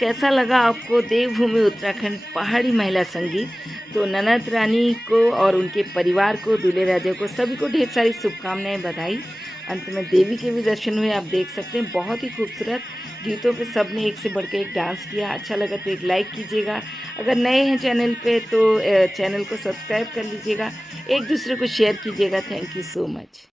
कैसा लगा आपको देवभूमि उत्तराखंड पहाड़ी महिला संगीत। तो ननद रानी को और उनके परिवार को, दूल्हे राजा को, सभी को ढेर सारी शुभकामनाएं, बधाई। अंत में देवी के भी दर्शन हुए, आप देख सकते हैं। बहुत ही खूबसूरत गीतों पे सबने एक से बढ़ के एक डांस किया। अच्छा लगा तो एक लाइक कीजिएगा। अगर नए हैं चैनल पे तो चैनल को सब्सक्राइब कर लीजिएगा। एक दूसरे को शेयर कीजिएगा। Thank you so much.